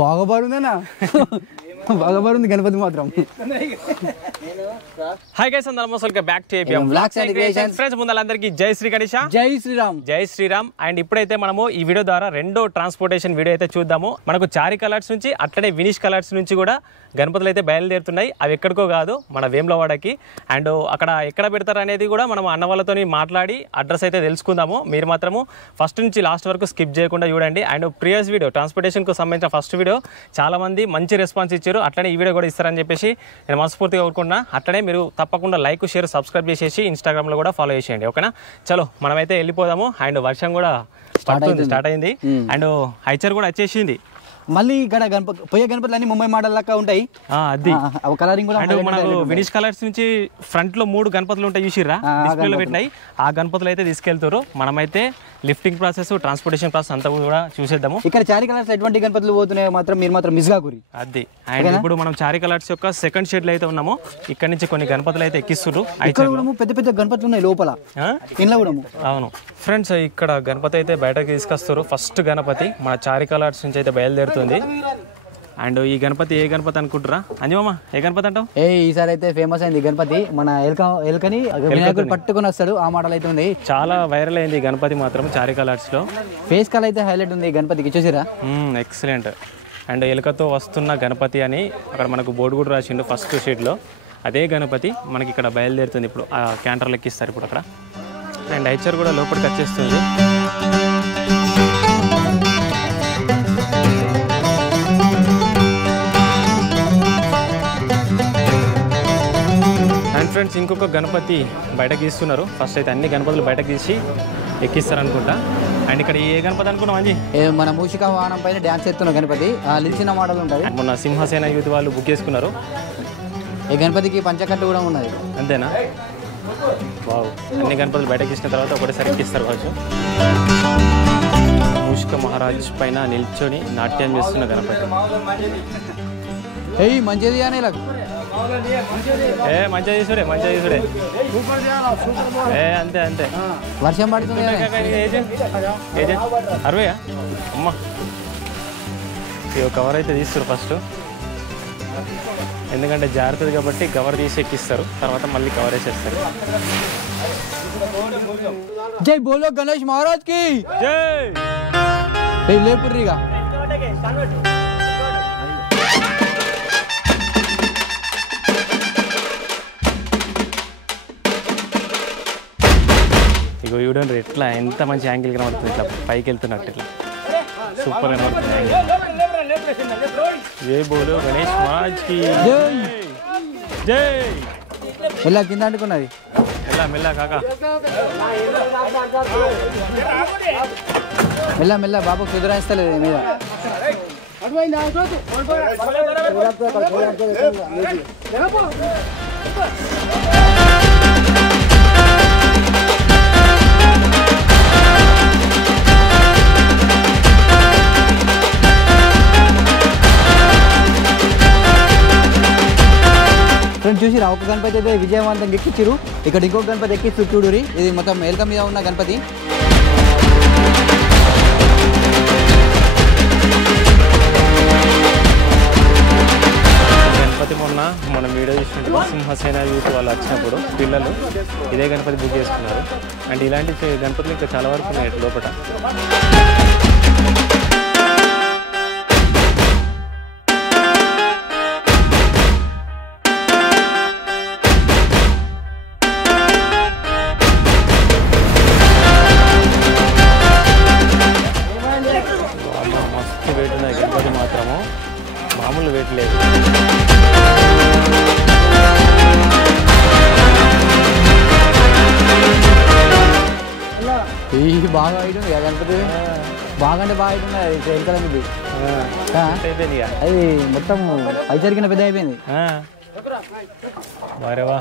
బాగా బాగుందేనా బాగా బాగుంది గణపతి మాత్రం. హాయ్ గైస్ అందరూ నమస్తే back to APM vlogs and creations. Friends ముందరందరికీ జై శ్రీ గణేష్, జై శ్రీరామ్, జై శ్రీరామ్. అండ్ ఇప్పుడైతే మనము ఈ వీడియో ద్వారా రెండో ట్రాన్స్పోర్టేషన్ వీడియో అయితే చూద్దాము. మనకు చారి కలర్స్ నుంచి అట్లనే వినిష్ కలర్స్ నుంచి కూడా గణపతులు అయితే బయలుదేరుతున్నాయి. అవి ఎక్కడికో కాదు, మన వేములవాడకి. అండ్ అక్కడ ఎక్కడ పెడతారు అనేది కూడా మనం అన్న వాళ్ళతో మాట్లాడి అడ్రస్ అయితే తెలుసుకుందాము. మీరు మాత్రము ఫస్ట్ నుంచి లాస్ట్ వరకు స్కిప్ చేయకుండా చూడండి. అండ్ ప్రీవియస్ వీడియో ట్రాన్స్పోర్టేషన్కు సంబంధించిన ఫస్ట్ వీడియో చాలా మంది మంచి రెస్పాన్స్ ఇచ్చారు. అట్లనే ఈ వీడియో కూడా ఇస్తారని చెప్పేసి నేను మనస్ఫూర్తిగా కోరుకుంటున్నా. అట్లనే మీరు తప్పకుండా లైక్, షేర్, సబ్స్క్రైబ్ చేసేసి ఇన్స్టాగ్రామ్లో కూడా ఫాలో చేసేయండి, ఓకేనా? చలో మనమైతే వెళ్ళిపోదాము. అండ్ వర్షం కూడా స్టార్ట్ అయింది. అండ్ హైచర్ కూడా వచ్చేసింది. మళ్ళీ ఇక్కడ పోయే గణపతులు అన్ని ముంబై మోడల్ లెక్క ఉంటాయి. అది కలరింగ్ కూడా మనకు వినిష్ కలర్స్ నుంచి ఫ్రంట్ లో 3 గణపతులు ఉంటాయి చూసిర్రా, డిస్ప్లేలో పెట్టినాయి. ఆ గణపతులు అయితే తీసుకెళ్తారు. మనమైతే లిఫ్టింగ్ ప్రాసెస్, ట్రాన్స్పోర్టేషన్ ప్రాసెస్ అంతా కూడా చూసేద్దాము. ఇక్కడ చారి కలర్స్ ఎటువంటి గణపతులు పోతున్నాయో మాత్రం మీరు మాత్రం మిస్ కాకూరి. అది అండ్ ఇప్పుడు మనం చారి కలర్స్ యొక్క సెకండ్ షేడ్ లో అయితే ఉన్నాము. ఇక్కడ నుంచి కొన్ని గణపతులు అయితే ఎక్కిస్తున్నారు. పెద్ద పెద్ద గణపతులు ఉన్నాయి లోపల, ఇంట్లో కూడా. అవును ఫ్రెండ్స్, ఇక్కడ గణపతి అయితే బయటకు తీసుకొస్తారు. ఫస్ట్ గణపతి మన చారి కలర్స్ నుంచి అయితే బయలుదేరుతుంది. అండ్ ఈ గణపతి ఏ గణపతి అనుకుంటారా అంజమ్మ? ఏ గణపతి అంటావు? ఈసారి అయితే ఫేమస్ అయింది గణపతి. మన ఎలుకని వినాయకుడు పట్టుకుని వస్తాడు, ఆ మోడల్ అయితే ఉంది. చాలా వైరల్ అయింది గణపతి మాత్రం చారి కలర్స్ లో. ఫేస్ కలర్ అయితే హైలైట్ ఉంది గణపతికి, చూసిరా? ఎక్సలెంట్. అండ్ ఎలుకతో వస్తున్న గణపతి అని అక్కడ మనకు బోర్డు కూడా రాసిండు ఫస్ట్ షీట్ లో. అదే గణపతి మనకి ఇక్కడ బయలుదేరుతుంది. ఇప్పుడు ఆ క్యాంటర్లు ఎక్కిస్తారు ఇప్పుడు అక్కడ. అండ్ హైచర్ కూడా లోపలికి వచ్చేస్తుంది. అండ్ ఫ్రెండ్స్, ఇంకొక గణపతి బయటకు తీస్తున్నారు. ఫస్ట్ అయితే అన్ని గణపతులు బయటకు తీసి ఎక్కిస్తారు అనుకుంటా. అండ్ ఇక్కడ ఏ గణపతి అనుకున్నాం అంజీ? మన మూషిక వాహనం పైన డ్యాన్స్ చేస్తున్న గణపతి, లిచిన మోడల్ ఉంటుంది. మొన్న సింహసేన యూత్ వాళ్ళు బుక్ చేసుకున్నారు. ఈ గణపతికి పంచకట్టు కూడా ఉన్నది. అంతేనా? వావ్. అన్ని గణపతులు బయటకు తీసిన తర్వాత ఒకటేసారి ఎక్కిస్తారు కావచ్చు. మూషిక మహారాజ్ పైన నిల్చొని నాట్యం చేస్తున్న గణపతి. మంచిది అని మంచిగా తీసుడే, మంచిగా తీసుడే. అంతే అంతే. వర్షం పడుతుంది. 60 అమ్మా. ఈ కవర్ అయితే తీస్తారు ఫస్ట్, ఎందుకంటే జాగ్రత్తది కాబట్టి కవర్ తీసి ఎక్కిస్తారు. తర్వాత మళ్ళీ కవర్ వేసేస్తారు. జై బోలో గణేష్ మహారాజ్ కి జై. లేపుర్రిగా ఇగో చూడండి ఎట్లా, ఎంత మంచి యాంగిల్ కనబడుతుంది. ఇట్లా పైకి వెళ్తున్నట్టు ఇట్లా సూపర్ కనబడుతుంది యాంగిల్. జై బోలో గణేష్ మహారాజ్ కి జై. మెల్ల కింద అంటుకున్నది. మెల్ల కాకా, మెల్ల మెల్ల బాబు కుదిరాయిస్తలేదు మీద. ఫ్రెండ్స్ చూసిరా, ఒక గణపతి అయితే విజయవంతంగా ఎక్కించారు. ఇక్కడ ఇంకొక గణపతి ఎక్కిస్తూ చూడురి. ఇది మొత్తం ఎలుక మీద ఉన్న గణపతి. గణపతి మనం వీడియో చూసినట్టు సింహసేన యూత్ వాళ్ళు వచ్చినప్పుడు పిల్లలు ఇదే గణపతి బుక్ చేసుకున్నారు. అండ్ ఇలాంటి గణపతులు ఇంకా చాలా వరకు ఉన్నాయి లోపల. మస్తు వెయిట్ ఉన్నాయి గణపతి మాత్రము, మామూలు వెయిట్ లేదు. బాగా అయితుంది గణపతి, బాగా అంటే బాగా అవుతుంది. ఎలుకల మీద అది మొత్తం జరిగిన పెద్ద అయిపోయింది. వారేవా,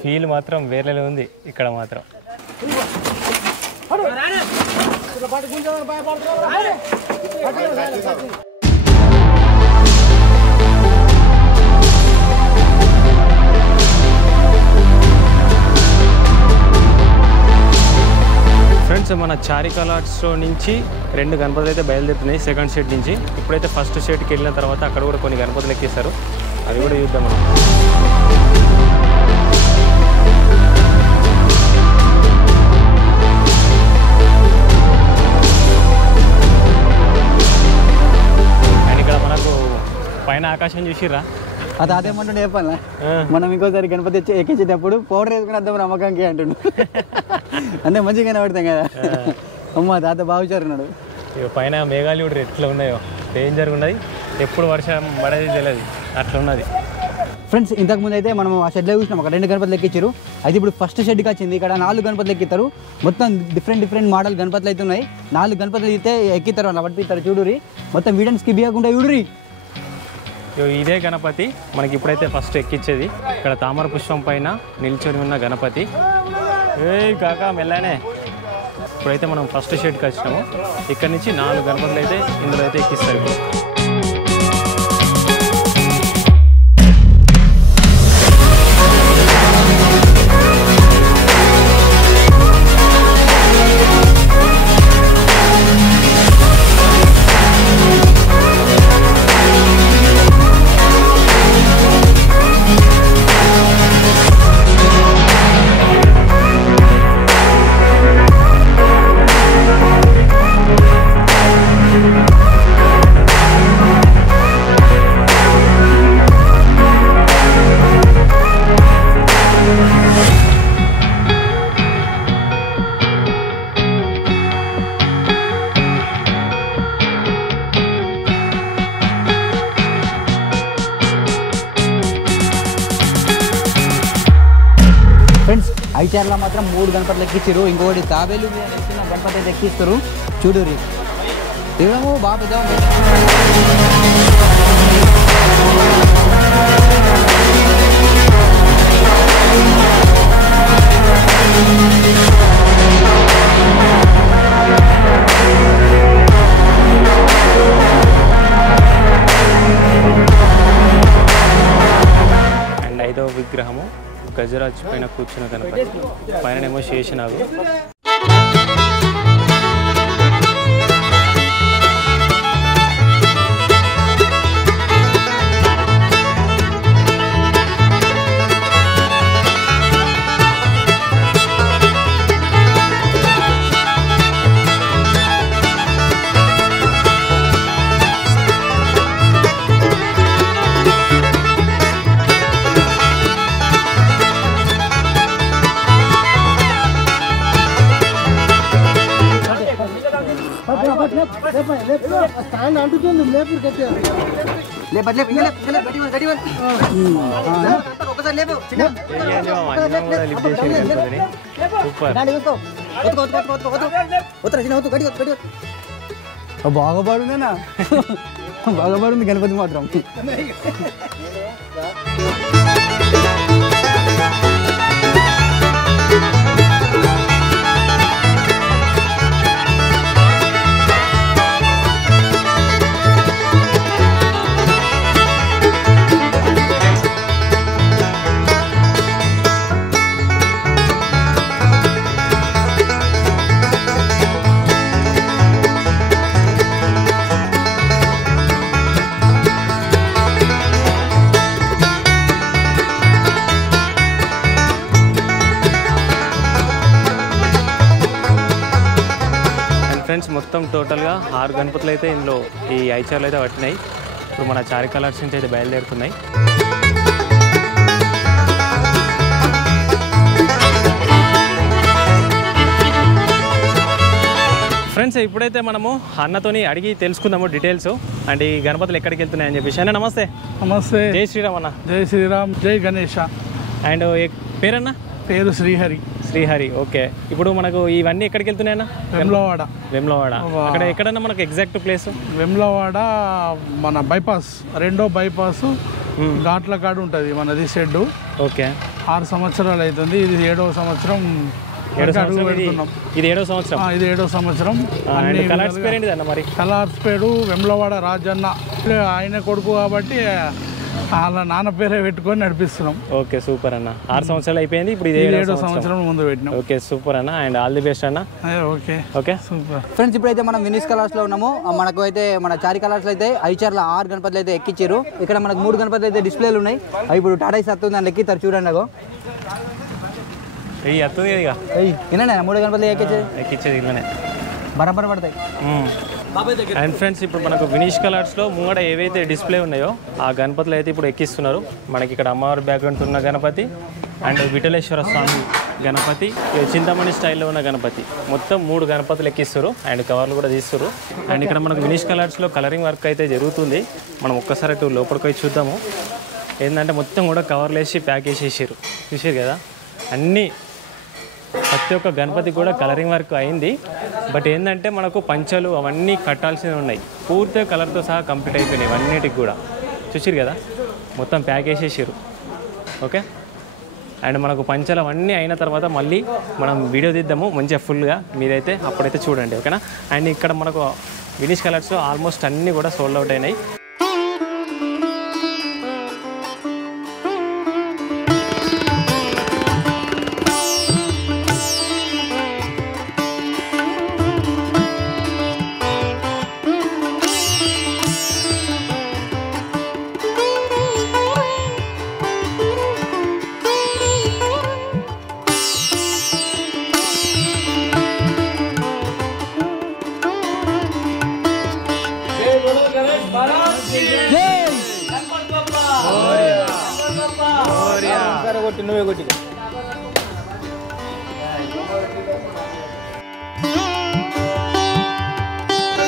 ఫీల్ మాత్రం వేరేలా ఉంది ఇక్కడ మాత్రం. ఫ్రెండ్స్ మన చారికా లాట్స్లో నుంచి 2 గణపతులు అయితే బయలుదేరుతున్నాయి సెకండ్ షెడ్ నుంచి. ఇప్పుడైతే ఫస్ట్ షెడ్కి వెళ్ళిన తర్వాత అక్కడ కూడా కొన్ని గణపతులు ఎక్కిస్తారు, అవి కూడా చూద్దాం మనం. అండ్ ఇక్కడ మనకు పైన ఆకాశం చూసిర్రా, అది అదేమంటుండే చెప్పాలా, మనం ఇంకోసారి గణపతి ఎక్కించేటప్పుడు పౌడర్ వేసుకుని అర్థం నమ్మకంకి అంటుండు. అంటే మంచిగా కనబడతాం కదా. అమ్మ తాత బాగుచారున్నాడు. ఇక పైన మేఘాలు కూడా ఎట్లా ఉన్నాయో డేంజర్గా ఉన్నది, ఎప్పుడు వర్షం పడేది తెలియదు అట్లా ఉన్నది. ఫ్రెండ్స్ ఇంతకుముందు అయితే మనం ఆ షెడ్లో చూసినాం, ఒక 2 గణపతులు ఎక్కించారు. అయితే ఇప్పుడు ఫస్ట్ షెడ్కి వచ్చింది, ఇక్కడ 4 గణపతులు ఎక్కిస్తారు. మొత్తం డిఫరెంట్ మోడల్ గణపతులు అయితే ఉన్నాయి. 4 గణపతులు అయితే ఎక్కిస్తారు, అలా పట్టిస్తారు. చూడురి, మొత్తం వీడియోని స్కిప్ చేయకుండా చూడురి. ఇదే గణపతి మనకి ఇప్పుడైతే ఫస్ట్ ఎక్కించేది. ఇక్కడ తామర పుష్పం పైన నిల్చొని ఉన్న గణపతి. కాకా మెల్లనే. ఇప్పుడైతే మనం ఫస్ట్ షెడ్కి వచ్చినాము. ఇక్కడ నుంచి 4 గణపతులు అయితే ఇందులో అయితే ఎక్కిస్తారు. ఫ్రెండ్స్ ఐచర్లో మాత్రం 3 గణపతులు ఎక్కించారు. ఇంకొకటి తాబేలు మీద ఎక్కిన గణపతి అయితే ఎక్కిస్తారు. చూడురి, ఇవ్వడము బాగా పెద్ద అండ్ 5వ విగ్రహము గజరాజ్ పైన కూర్చున్న గణపతి, పైననేమో శేషనాగు. బాగా పడుందేనా, బాగా పడుంది గణపతి మాత్రం. ఫ్రెండ్స్ మొత్తం టోటల్గా 6 గణపతులు అయితే ఇందులో ఈ ఐచర్లు అయితే పట్టినాయి. ఇప్పుడు మన చారికా లాట్స్ నుంచి అయితే బయలుదేరుతున్నాయి. ఫ్రెండ్స్ ఇప్పుడైతే మనము అన్నతోని అడిగి తెలుసుకుందాము డీటెయిల్స్, అండ్ ఈ గణపతులు ఎక్కడికి వెళ్తున్నాయని చెప్పేసి. అన్న నమస్తే. నమస్తే. జై శ్రీరామ్ అన్న. జై శ్రీరామ్. జై గణేష. అండ్ పేరన్నా? పేరు శ్రీహరి. శ్రీహరి, ఓకే. ఇప్పుడు మనకు ఇవన్నీ ఎక్కడికి వెళ్తున్నాయన్నా? వెమ్లవాడ. వెమ్లవాడ అక్కడ ఎక్కడన్నా మనకు ఎగ్జాక్ట్ ప్లేస్? వెమ్లవాడ మన బైపాస్, 2వ బైపాస్ ఘాట్ల కాడు ఉంటుంది మనది షెడ్. ఓకే. 6 సంవత్సరాలు అవుతుంది. ఇది 7వ సంవత్సరం. ఇది 7వ సంవత్సరం. ఇది 7వ సంవత్సరం. కలర్స్ పేరు ఏంటిదన్న మరి? కలర్స్ పేరు వెమ్లవాడ రాజన్న. ఆయన కొడుకు కాబట్టి వాళ్ళ నాన్న పేరే పెట్టుకొని నడిపిస్తున్నాం. ఓకే సూపర్ అన్న. 6 సంవత్సరాలు అయిపోయింది, ఇప్పుడు ఇది 7వ సంవత్సరం ముందు పెట్టినాం. ఓకే సూపర్ అన్న, అండ్ ఆల్ ది బెస్ట్ అన్న. Okay okay super. ఫ్రెండ్స్ ఇప్పుడైతే మనం వినీష్ కలర్స్లో ఉన్నాము. మనకు అయితే మన చారి కలర్స్లో అయితే ఐచర్ల 6 గణపతులు అయితే ఎక్కించారు. ఇక్కడ మనకు 3 గణపతులు అయితే డిస్ప్లేలు ఉన్నాయి. అవి ఇప్పుడు టాటా సత్తు దాన్ని ఎక్కిస్తారు చూడండి. అగో అత్తుంది ఇక ఇలానే 3 గణపతులు ఎక్కించేది ఇలానే బరాబర్ పడతాయి. అండ్ ఫ్రెండ్స్ ఇప్పుడు మనకు వినీష్ కలర్స్లో ముంగడ ఏవైతే డిస్ప్లే ఉన్నాయో ఆ గణపతులు అయితే ఇప్పుడు ఎక్కిస్తున్నారు. మనకి ఇక్కడ అమ్మవారి బ్యాక్గ్రౌండ్ ఉన్న గణపతి అండ్ విఠలేశ్వర స్వామి గణపతి, చింతామణి స్టైల్లో ఉన్న గణపతి, మొత్తం 3 గణపతులు ఎక్కిస్తారు అండ్ కవర్లు కూడా తీస్తారు. అండ్ ఇక్కడ మనకు వినీష్ కలర్స్లో కలరింగ్ వర్క్ అయితే జరుగుతుంది. మనం ఒక్కసారి అటు లోపలికి పోయి చూద్దాము. ఏంటంటే మొత్తం కూడా కవర్లు వేసి ప్యాక్ వేసేసారు, చూసారు కదా. అన్నీ ప్రతి ఒక్క గణపతి కూడా కలరింగ్ వర్క్ అయింది. బట్ ఏంటంటే మనకు పంచలు అవన్నీ కట్టాల్సినవి ఉన్నాయి. పూర్తిగా కలర్తో సహా కంప్లీట్ అయిపోయినాయి అన్నిటికి కూడా, చూసారు కదా. మొత్తం ప్యాక్ వేసేసారు. ఓకే, అండ్ మనకు పంచలు అవన్నీ అయిన తర్వాత మళ్ళీ మనం వీడియో తీద్దాము మంచిగా ఫుల్గా, మీరైతే అప్పుడైతే చూడండి. ఓకేనా. అండ్ ఇక్కడ మనకు వినీష్ కలర్స్ ఆల్మోస్ట్ అన్నీ కూడా సోల్డ్ అవుట్ అయినాయి.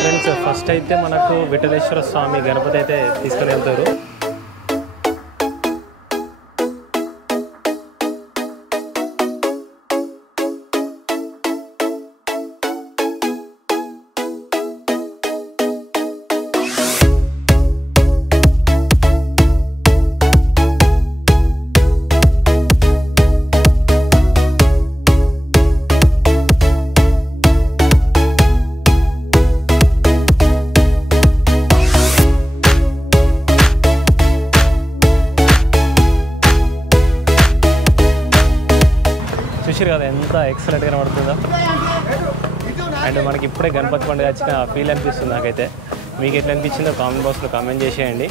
ఫ్రెండ్స్ ఫస్ట్ అయితే మనకు విఠలేశ్వర స్వామి గణపతి అయితే తీసుకొని వెళ్తారు. చూసారు కదా ఎంత ఎక్సలెంట్గా కనబడుతుందో. అండ్ మనకి ఇప్పుడే గణపతి పండుగ వచ్చిన ఫీల్ అనిపిస్తుంది నాకైతే. మీకు ఎట్లా అనిపించిందో కామెంట్ బాక్స్లో కామెంట్ చేసేయండి.